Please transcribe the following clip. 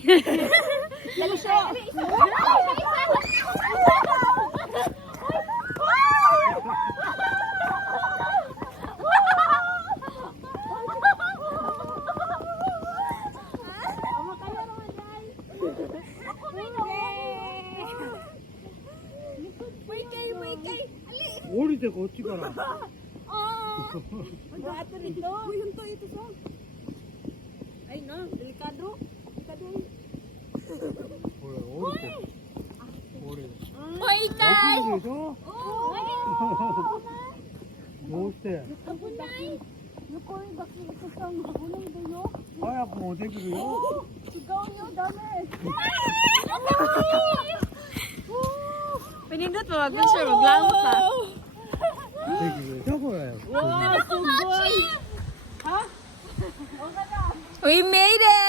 Dali. Dali siya.降りてこっちから。Ato nito. Uy, hunto ito sa. Ay no, delikado. Delikado. これ降りて。降りる。おいかい。降りるでしょ。どうしてYuko yung baki ito sa mahulay doyo. 早くもできるよ。 Sigaw niyo, dami. Pinindot mo, wag sure, maglamot pa. できるでしょこれ。 Wow, sugoy. Ha? We made it!